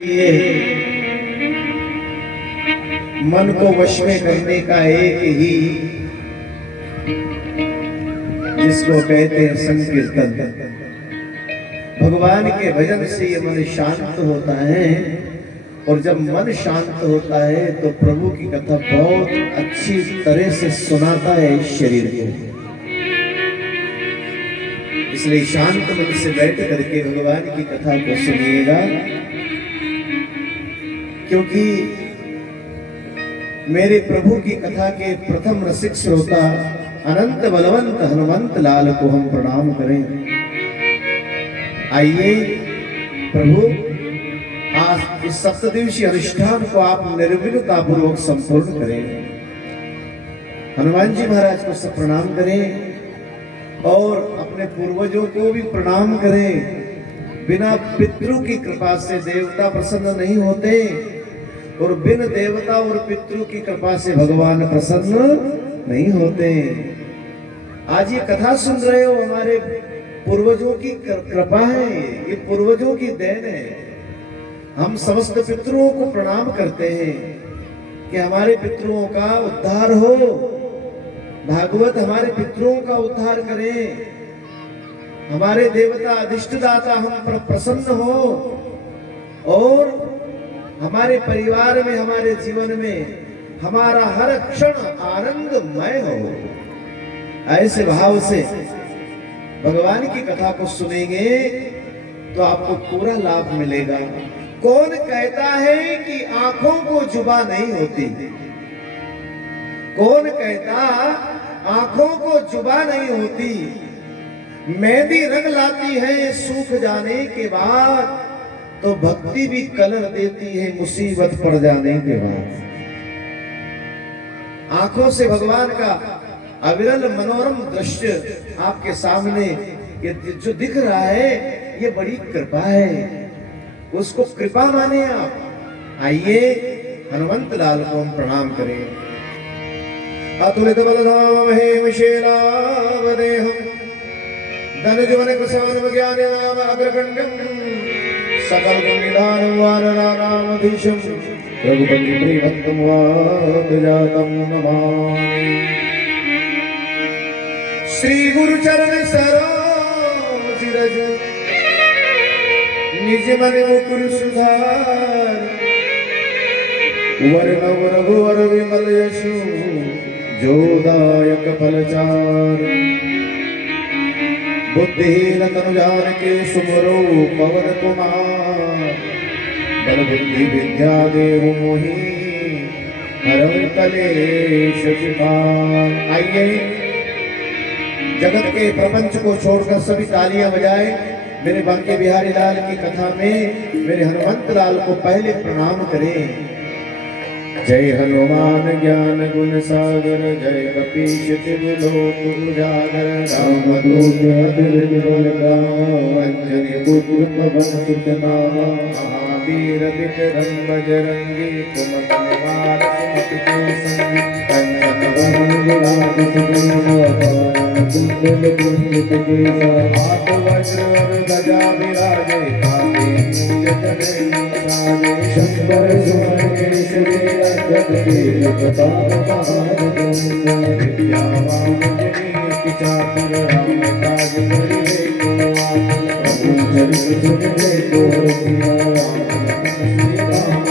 ये मन को वश में करने का एक ही जिसको कहते हैं संकीर्तन। भगवान के भजन से ये मन शांत होता है, और जब मन शांत होता है तो प्रभु की कथा बहुत अच्छी तरह से सुनाता है इस शरीर को। इसलिए शांत मन से बैठ करके भगवान की कथा को सुनिएगा, क्योंकि मेरे प्रभु की कथा के प्रथम रसिक श्रोता अनंत बलवंत हनुमंत लाल को हम प्रणाम करें। आइए प्रभु आज इस सप्तदिवसीय अनुष्ठान को आप निर्विघ्नता पूर्वक संपूर्ण करें। हनुमान जी महाराज को सब प्रणाम करें और अपने पूर्वजों को भी प्रणाम करें। बिना पितृ की कृपा से देवता प्रसन्न नहीं होते, और बिन देवता और पितृ की कृपा से भगवान प्रसन्न नहीं होते। आज ये कथा सुन रहे हो, हमारे पूर्वजों की कृपा है, ये पूर्वजों की देन है। हम समस्त पितरों को प्रणाम करते हैं कि हमारे पितरों का उद्धार हो, भागवत हमारे पितरों का उद्धार करें, हमारे देवता अधिष्ठदाता हम पर प्रसन्न हो, और हमारे परिवार में, हमारे जीवन में हमारा हर क्षण आनंदमय हो। ऐसे भाव से भगवान की कथा को सुनेंगे तो आपको पूरा लाभ मिलेगा। कौन कहता है कि आंखों को जुबान नहीं होती? कौन कहता आंखों को जुबान नहीं होती? मेहंदी रंग लाती है सूख जाने के बाद, तो भक्ति भी कलर देती है मुसीबत पड़ जाने के बाद। आंखों से भगवान का अविरल मनोरम दृश्य आपके सामने ये जो दिख रहा है, ये बड़ी कृपा है, उसको कृपा माने आप। आइए हनुमंत लाल को हम प्रणाम करें। अतुलित बलधाम हेम शेलावदेहम धनुजवन कुशवन ज्ञान नाम अग्रगण्यम सकल गुणनिधानं वानराणामधीशं रघुपति प्रियभक्तं वातजातं नमामि। श्री गुरु चरण सरोज रज निज मन मुकुर सुधार, वर्णव रघुवर विमल यशु जोदायक फलचार। बुद्धिहीन तनु जानके सुमरो पवन कुमार, बल बुद्धि विद्या देहु मोहि हरऊ कलेश विकार। आइए जगत के प्रपंच को छोड़कर सभी तालियां बजाए मेरे बांके बिहारी लाल की कथा में मेरे हनुमंत लाल को पहले प्रणाम करें। जय हनुमान ज्ञान गुण सागर, जय कपीश तिहुँ लोक उजागर। रामदूत अतुलित बल धामा, अंजनी पुत्र पवन सुत नामा। महावीर विक्रम बजरंगी, कुमति निवार सुमति के संगी। कंचन वरण गुलाब सुगंध कुंडल कुंजित केसा। हाथ वज्र और ध्वजा विराजे, कांधे मूंज जनेऊ साजे। शंकर सुमन केसरी प्रताप विद्यावान गुणी चातुर, राम काज करिबे को आतुर। प्रभु चरित सुनिबे को रसिया, राम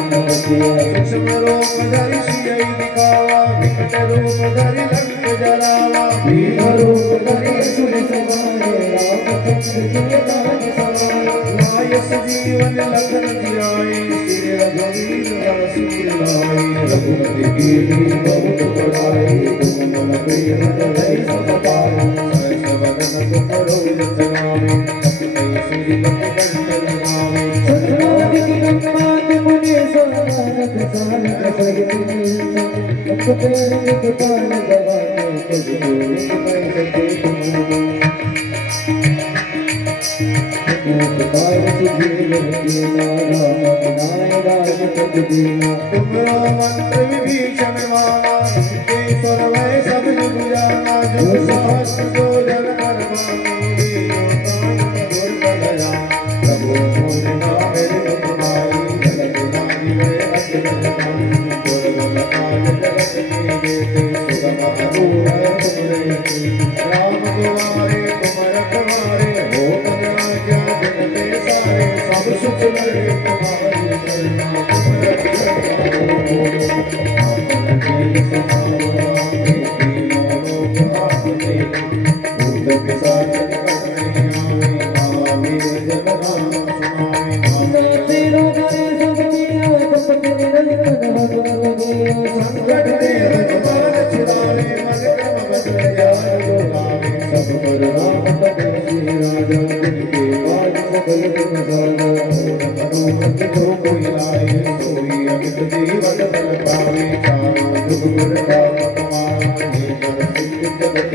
रसिया। सूक्ष्म रूप धरि सियहि दिखावा, विकट रूप धरि लंक जरावा। भीम रूप धरि असुर संहारे, रामचंद्र के काज सवारे। नायक जीवन लखन जियाए, श्री रघुवीर हर सिर लाए। रघुपति कीर्ति बहुत बड़ाई, तुम मम प्रिय भजन सब पाई। सहस वदन तुम रोज गावे, कपि सूर्यपति कंठ लगावे। सतनाम ब्रह्मादि मुनि सारथ सारथ सहित, अक्षतेर कृपाल गवाए, तुझ गोविंद मैं सके तुम। तुम्हारा मंत्र विभीषण माना, केसर वै सब जुग जाना। जो सहस्र जो जन कर मानो, प्रभु मोर नाम मेरे तुम्हारी।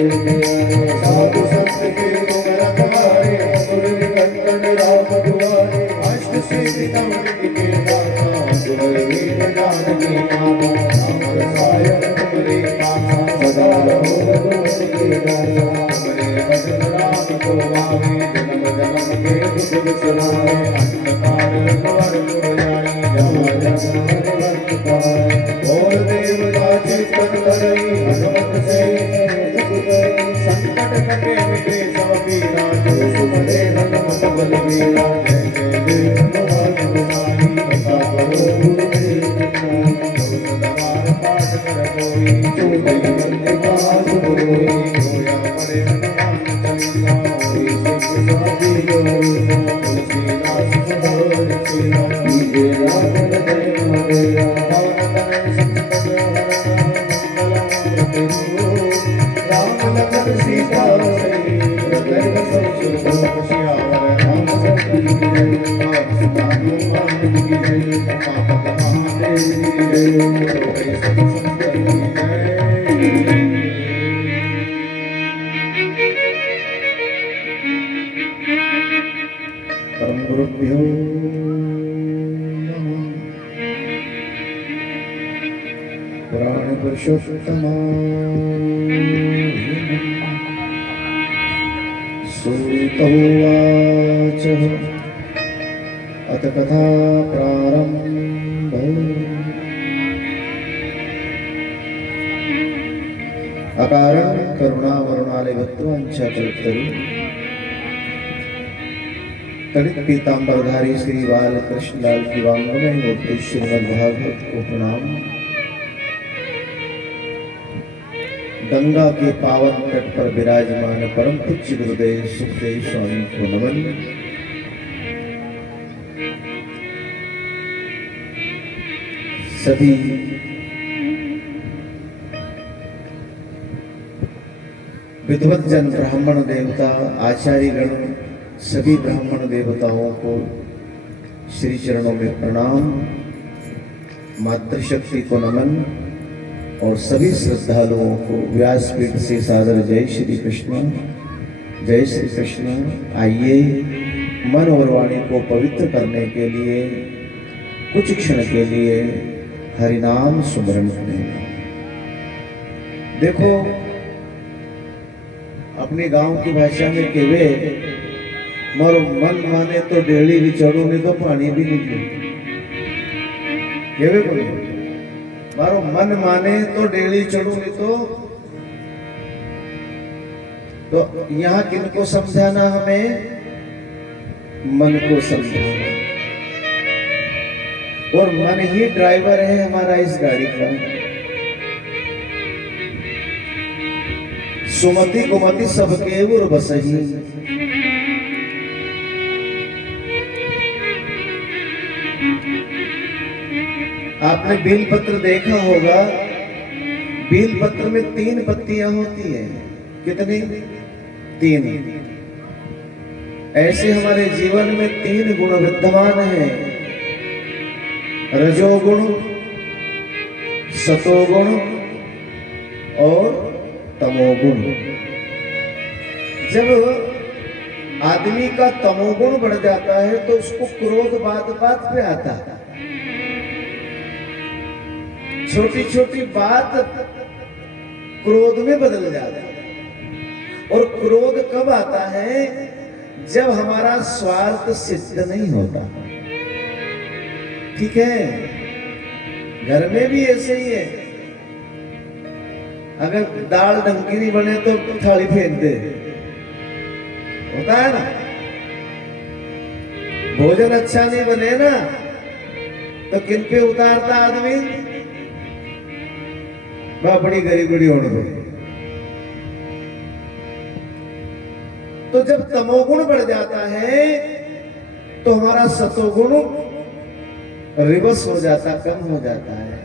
साधु संत के तुम रखवारे, असुर निकंदन राम दुआरे, अष्ट सिद्धि नवनिधि के दाता, सुर वीर जानकी माता, राम रसायन तुम्हारे पासा, सदा रहो रघुपति के दासा, तुम्हारे भजन राम को भावे, जन्म जन्म के दुख बिसराए, अंधकार रघुवर पुर जाई, जहाँ जहाँ हरि भक्त पाए, और देवता चित्तन धरई, भगवत से संकट कटे मिटे सब पीरा, जो सुख दे हनुमत बल बीरा, जय जय देव हनुमान गोसाई, कृपा करो गुरुदेव की, द्वार पाठ कर कोई, जो गई बंदे पास होई, रोया पड़े हनुमान चालीसा, होई सिख साथी गोई, तुलसीदास सदा रचेरा, कीजे राधन जय महादेवा, पवन तनय संकट हरण मंगल राम लखन सीता सही, हृदय सब सुख श्यावर रामचंद्र की जय, सीता हनुमान की जय, माता महादेव की जय, लोके सब सुंदर की जय। परम गुरुभ्यो नमः। पुराण पुरुषोत्तमाय सूत उवाच अथ कथा प्रारंभ। अकारण करुणा वरुणालय भक्तवांछा कल्पतरु तड़ित पीतांबरधारी श्री बाल कृष्णलाल की वांगमय मूर्ति श्रीमद् भागवत को प्रणाम। गंगा के पावन तट पर विराजमान परम पूज्य गुरुदेव सुखदेव स्वामी को नमन। सभी विद्वत जन ब्राह्मण देवता आचार्य गण सभी ब्राह्मण देवताओं को श्री चरणों में प्रणाम, मातृशक्ति को नमन और सभी श्रद्धालुओं को व्यासपीठ से सादर जय श्री कृष्ण, जय श्री कृष्ण। आइए मन और वाणी को पवित्र करने के लिए कुछ क्षण के लिए हरिनाम सुमरण करें। देखो अपने गांव की भाषा में कहवे मारो मन माने तो डेली विचड़ू नहीं तो पानी भी नहीं पीऊं। कहवे बोले मारो मन माने तो डेली चढ़ू नहीं तो यहाँ किनको समझाना, हमें मन को समझाना, और मन ही ड्राइवर है हमारा इस गाड़ी का। सुमति कुमति सबके उर बसही, आपने बेलपत्र देखा होगा, बेलपत्र में 3 पत्तियां होती हैं। कितनी? 3। ऐसे हमारे जीवन में 3 गुण विद्यमान हैं, रजोगुण, सतोगुण और तमोगुण। जब आदमी का तमोगुण बढ़ जाता है तो उसको क्रोध बात बात पे आता है। छोटी छोटी बात क्रोध में बदल जाता है। और क्रोध कब आता है? जब हमारा स्वार्थ सिद्ध नहीं होता। ठीक है, घर में भी ऐसे ही है। अगर दाल ढंग की नहीं बने तो थाली फेंक दे, होता है ना। भोजन अच्छा नहीं बने ना तो किन पे उतारता आदमी? बड़ी गरीबड़ी ओढ़ गई। तो जब तमोगुण बढ़ जाता है तो हमारा सतोगुण रिवर्स हो जाता, कम हो जाता है।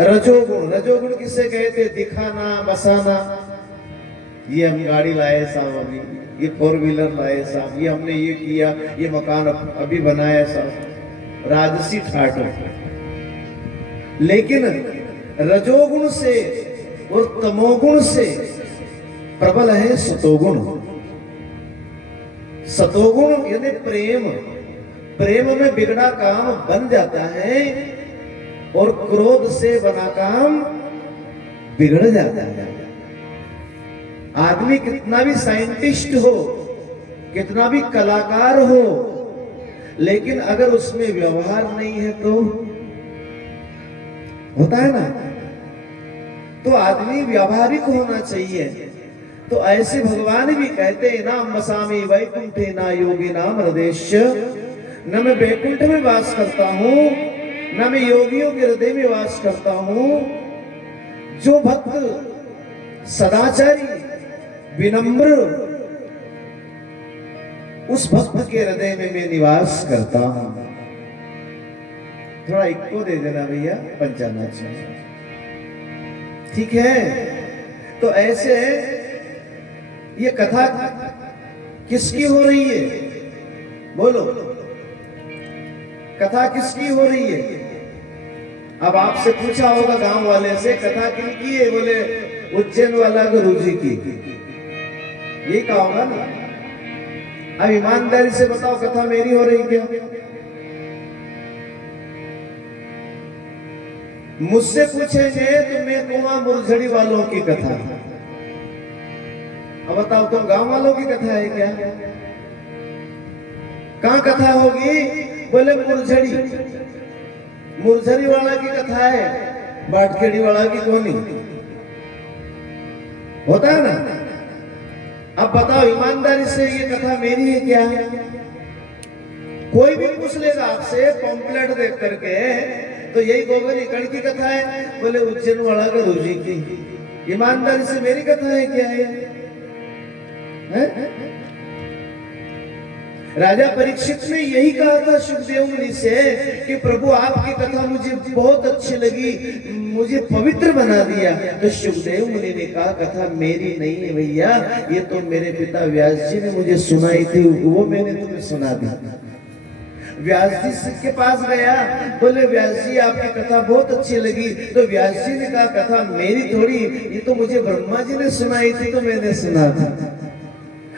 रजोगुण, रजोगुण किसे कहते? दिखाना, बसाना। ये हम गाड़ी लाए साहब, अभी ये 4 व्हीलर लाए साहब, ये हमने ये किया, ये मकान अभी बनाया साहब, राजसी ठाट। लेकिन रजोगुण से और तमोगुण से प्रबल है सतोगुण। सतोगुण यानी प्रेम। प्रेम में बिगड़ा काम बन जाता है और क्रोध से बना काम बिगड़ जाता है। आदमी कितना भी साइंटिस्ट हो, कितना भी कलाकार हो, लेकिन अगर उसमें व्यवहार नहीं है तो होता है ना, तो आदमी व्यावहारिक होना चाहिए। तो ऐसे भगवान भी कहते हैं ना, मसामी वैकुंठे ना योगी नाम हृदयश्च, न मैं वैकुंठ में वास करता हूं, न मैं योगियों के हृदय में वास करता हूं। जो भक्त सदाचारी विनम्र, उस भक्त के हृदय में मैं निवास करता हूं। थोड़ा इक्को दे देना भैया पंचानाथ में, ठीक है? तो ऐसे ये कथा किसकी हो रही है? बोलो, कथा किसकी हो रही है? अब आपसे पूछा होगा गांव वाले से, कथा किनकी है? बोले उज्जैन वाला गुरु जी की। यही कहा होगा ना। अब ईमानदारी से बताओ, कथा मेरी हो रही क्या? मुझसे पूछेंगे तो मैं कहूंगा मुरझड़ी वालों की कथा। अब बताओ, तुम गांव वालों की कथा है क्या? कहां कथा होगी? बोले मुरझड़ी, मुरझड़ी वाला की कथा है, बाटखेड़ी वाला की कोनी। होता है ना। अब बताओ ईमानदारी से, ये कथा मेरी है क्या? कोई भी पूछ लेगा आपसे पॉम्पलेट देख करके, तो यही कहोगे इकड़ की कथा है। बोले उज्जैन वाला गुरु जी की। ईमानदारी से मेरी कथा है क्या है? राजा परीक्षित ने यही कहा था सुखदेव मुनि से कि प्रभु आपकी कथा मुझे बहुत अच्छी लगी, मुझे पवित्र बना दिया। तो सुखदेव मुनि ने कहा कथा मेरी नहीं है भैया, ये तो मेरे पिता व्यास जी ने मुझे सुनाई थी, वो मैंने तुम्हें सुना दी। व्यास जी के पास गया, बोले व्यास जी आपकी कथा बहुत अच्छी लगी। तो व्यास जी ने कहा कथा मेरी थोड़ी, ये तो मुझे ब्रह्मा जी ने सुनाई थी, तो मैंने सुना था।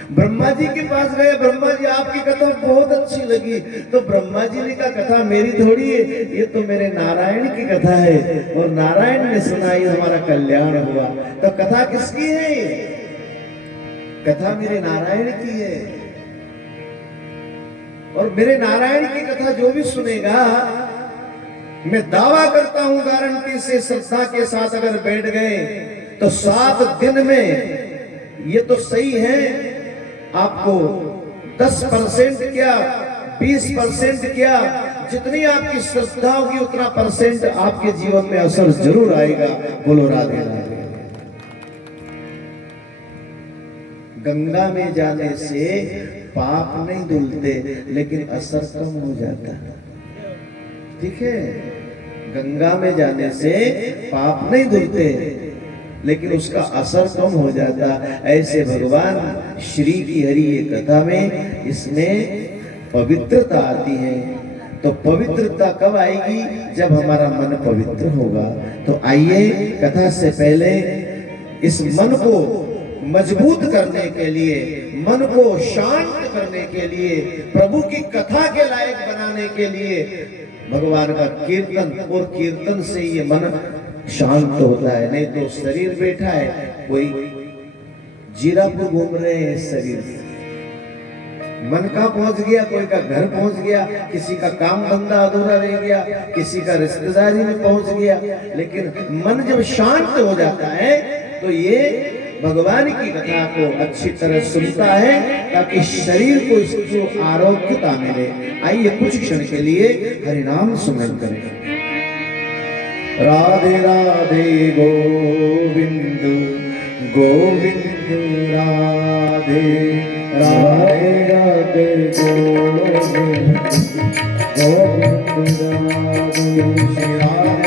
ब्रह्मा जी के पास गए, ब्रह्मा जी आपकी कथा बहुत अच्छी लगी। तो ब्रह्मा जी ने कहा कथा मेरी थोड़ी है, ये तो मेरे नारायण की कथा है, और नारायण ने सुनाई, हमारा कल्याण हुआ। तो कथा किसकी है? कथा मेरे नारायण की है। और मेरे नारायण की कथा जो भी सुनेगा, मैं दावा करता हूं गारंटी से, श्रद्धा के साथ अगर बैठ गए तो 7 दिन में, ये तो सही है, आपको 10% क्या 20% क्या, जितनी आपकी श्रद्धा होगी उतना % आपके जीवन में असर जरूर आएगा। बोलो राधे राधे। गंगा में जाने से पाप नहीं धुलते, लेकिन असर कम हो जाता है, ठीक है? गंगा में जाने से पाप नहीं धुलते, लेकिन उसका असर कम हो जाता। ऐसे भगवान श्री की हरि ये कथा में, इसमें पवित्रता आती है। तो पवित्रता कब आएगी? जब हमारा मन पवित्र होगा। तो आइए, कथा से पहले इस मन को मजबूत करने के लिए, मन को शांत करने के लिए, प्रभु की कथा के लायक बनाने के लिए भगवान का कीर्तन, और कीर्तन से ये मन शांत होता है। नहीं तो शरीर बैठा है, कोई जीरापुर घूम रहे हैं शरीर से, मन का पहुंच गया, कोई का घर पहुंच गया, किसी का काम धंधा अधूरा रह गया, किसी का रिश्तेदारी में पहुंच गया। लेकिन मन जब शांत हो जाता है तो ये भगवान की कथा को अच्छी तरह सुनता है ताकि शरीर को इसको आरोग्यता मिले। आइए कुछ क्षण के लिए हरिनाम सुमरन करें। राधे राधे गोविंद गोविंद राधे राधे राधे गोविंद गोविंद राधे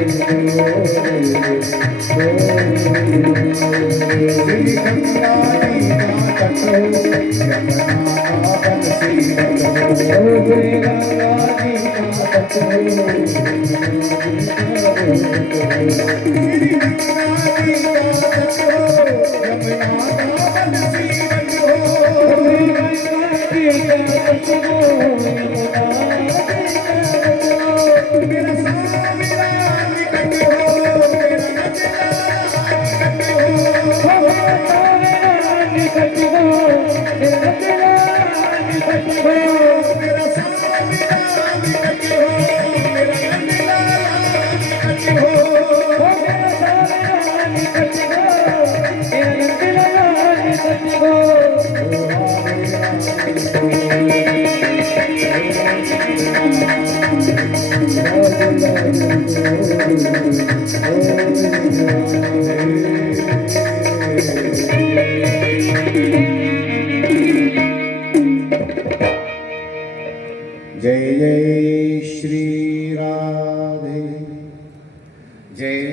श्री गंगा जी का तट हो यमुना का बंसी हो श्री गंगा जी का तट हो श्री गंगा जी का तट हो यमुना का बंसी हो श्री गंगा जी का तट हो यमुना मेरा स्वामी राम निकट हो मेरा नंदलाल निकट हो मेरा स्वामी राम निकट हो मेरा नंदलाल निकट हो मेरा स्वामी राम निकट हो मेरा नंदलाल निकट हो मेरा स्वामी राम निकट हो मेरा नंदलाल निकट हो जय जय श्री राधे जय